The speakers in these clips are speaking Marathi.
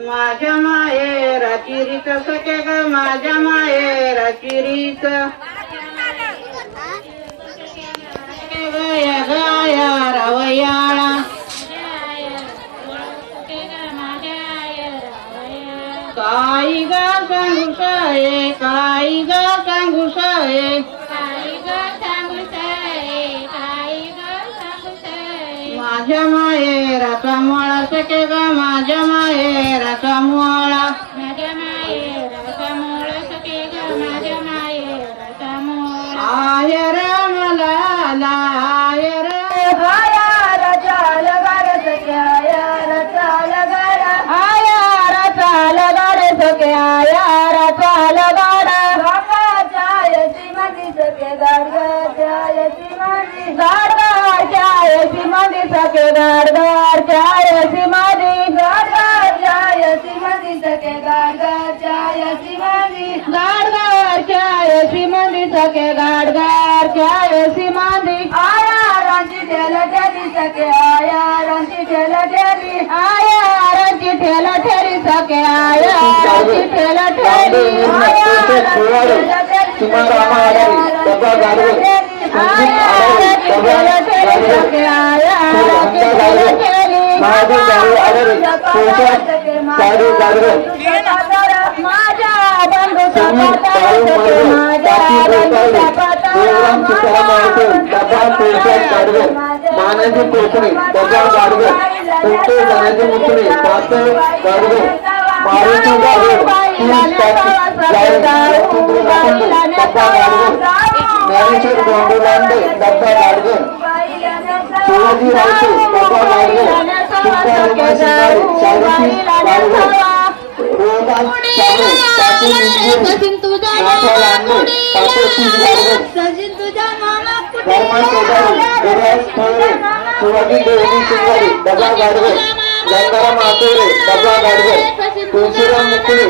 माझ्या माहेराची रीत सखे ग माझ्या माहेराची रीत गाया रवयाळा काही ग सांगू साये काही ग सांगू साये माझ्या माहेराचा मुळा सखे ग माझ्या माहेराचा मुळा आयर मला आयर मानाची कोसणी डबा गाडवे तुमचे जाण्याचे मुसणे पातळ गाडवे मारुती गाडवे डब्बा गाडवे ज्ञानेश्वर गोंडलांडे डब्बा गाडवे शिवाजी रावते डब्बा गाडवे तुमच्या रमाशिंगारी शाळेची गाडवे रोहदास शाळे पाटील इंजिन नाथा लांडे पाटील गाडवे धर्मा शेजारी गणेश थोरे शिवाजी देवनी शिंगारी डबा गाडवे गंगाराम आतोरे डबा गाडवे तुळशीराम मुकुळे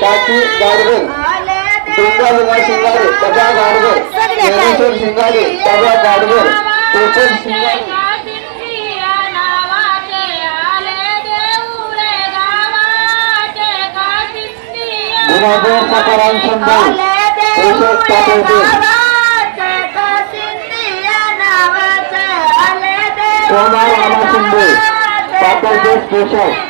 टाकी गाडवे दुर्गा विना शिंगारे डबा गाडवे शिंगाडे बाबा गाडगे कोकण शिंगाडे गुणागर सकाराम शिंदे पोषक पाठवते सोमा रामा शिंदे पाठवते पोषक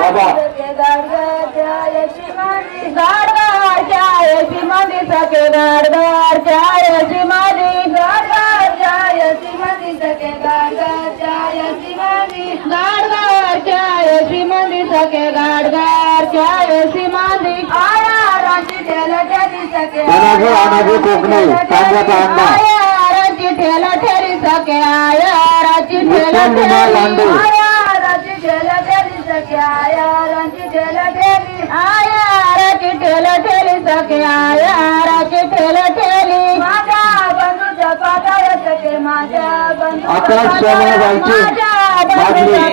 बाबा कोकणी सांगत ठेला ठेरी सके आया राची ठेला लांडे आकाश सोमय जायचे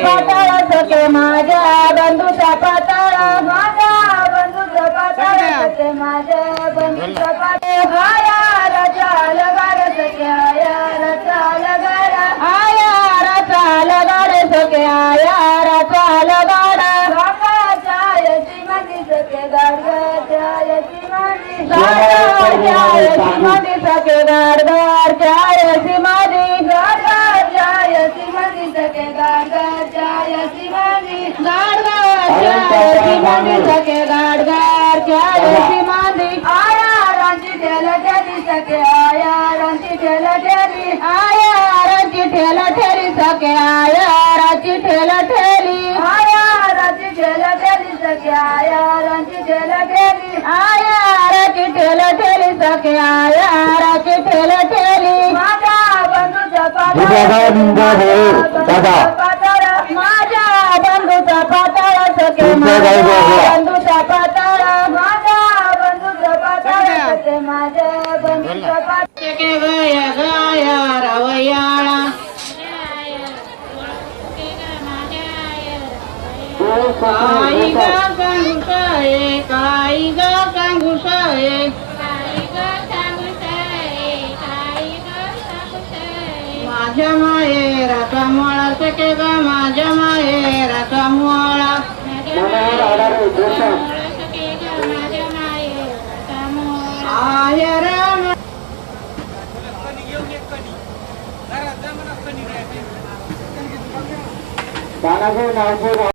पाताळ सके माझ्या बंधूचा पाताळ माझ्या बंधूचा पाताळ सके माझ्या बंधूचा पाताळ आया राजा लगाड सके आया राजा लगाड आया राजा लगाड सके आया राजा लगाड काकाच्या यशमती सके गाडगाच्या यशमती गाडगाच्या यशमती सके गाडगाच्या यशमती गाडगाच्या यशमती सके गाडगाच्या यशमती गाडगाच्या यशमती सके गाडगाच्या यशमती आया रांची ठेला ठेली सके आया रांची ठेला ठेली आया रांची ठेला ठेली सके आया रांची ठेला ठेली आया रांची ठेला ठेली सके आया रांची ठेला ठेली आया रांची ठेला ठेली सके आया रांची ठेला ठेली माझ्या बंधूचा पाताळ माझ्या बंधूचा पाताळ सके माझ्या बंधूचा पाताळ माझ्या बंधूचा पाताळ सके माझ्या बंधूचा पाताळ गया गया रवयाळा काही ग सांगुसाये काही ग सांगुसाये माझ्या मायेराचा मोळा सके ग माझ्या मायेराचा मोळा आय राम तानाजी नावचे